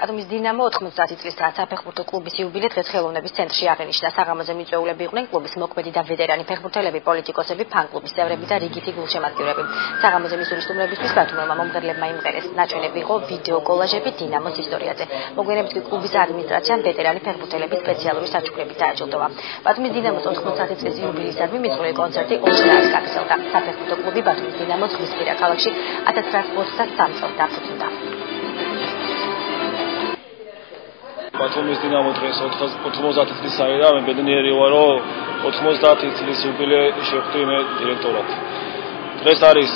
ბათუმის დინამო 90 წლის საფეხბურთო კლუბის იუბილე დღეს ხელოვნების ცენტრში აღინიშნა. საღამოზე მიწვეულები იყვნენ კლუბის მოქმედი და ვეტერანი ფეხბურთელები, პოლიტიკოსები, ფან-კლუბის წევრები და რიგითი გულშემატკივრები. საღამოზე მისული სტუმრებისთვის ბათუმელმა მომღერლებმა იმღერეს. ნაწილები იყო ვიდეო კოლაჟები დინამოს ისტორიაზე. მოგვიანებით კი კლუბის ადმინისტრაციამ ვეტერანი ფეხბურთელების სპეციალური საჩუქრებით დააჯილდოვა. ბათუმის დინამოს 90 წლის იუბილეისადმი მიწვეული კონცერტი 2 საათს გაგრძელდა. საფეხბურთო კლუბი ბათუმის დინამო ზღვისპირა ქალაქში 1923 წელს დაფუძნდა. ბათუმის დინამო დღეს 90 წლის არის და მე ბედნიერი ვარ, რომ 90 წლის იუბილე შევხვდი მე დირექტორად. დღეს არის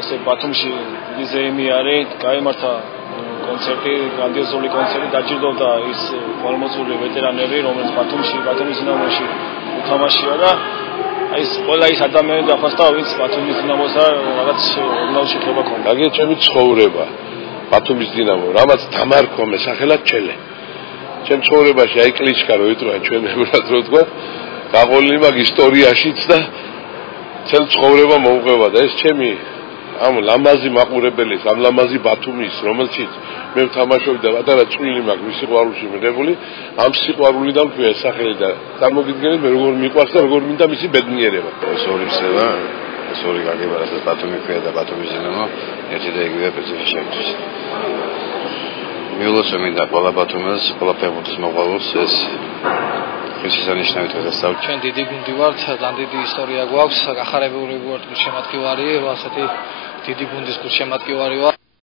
ესე ბათუმში მუზეუმი არის, გაიმართა კონცერტი, გრანდიოზული კონცერტი, დაჯილდოვდა ის ფორმოზული ვეტერანები, რომელიც ბათუმის დინამოში უთამაშია და ეს ყველა ის ადამიანი დაფასდა, ვინც ბათუმის დინამოსა რაღაც ოდნავ შეხება ქონდა. აგერ ჩემი ცხოვრება ბათუმის დინამო, რამაც დამარქვა მე სახელად ჩელე. ჩემ ცხოვრებაში აი კლიშკა რო იტყვა ჩვენ ებრად რო თქვა, გაყოლილი მაგ ისტორიაშიც და ცელ ცხოვრება მომყვება და ეს ჩემი ამ ლამაზი მაყურებელის, ამ ლამაზი ბათუმის, რომელშიც მე ვთამაშობდი და პატარა წვლილი მაქვს მის სიყვარულში მიღებული, ამ სიყვარულიდან მქვია ეს სახელი და წარმოგიდგენთ მე როგორ მიყვარს და როგორ მინდა მისი ბედნიერება. ეს ორი მსება, ეს ორი გაგება, რასაც ბათუმი ქვია და ბათუმის დინამო, ერთი და იგივე პრინციპი შეგვიძლია. მიულოცო მინდა ყველა ბათუმელს, ყველა ფეხბურთის მოყვარულს ეს ისანიშნავი დღესასწაული. ჩვენ დიდი გუნდი ვართ, ძალიან დიდი ისტორია გვაქვს, გახარებულები ვართ გულშემატკივარი, ასეთი დიდი გუნდის გულშემატკივარი ვარ.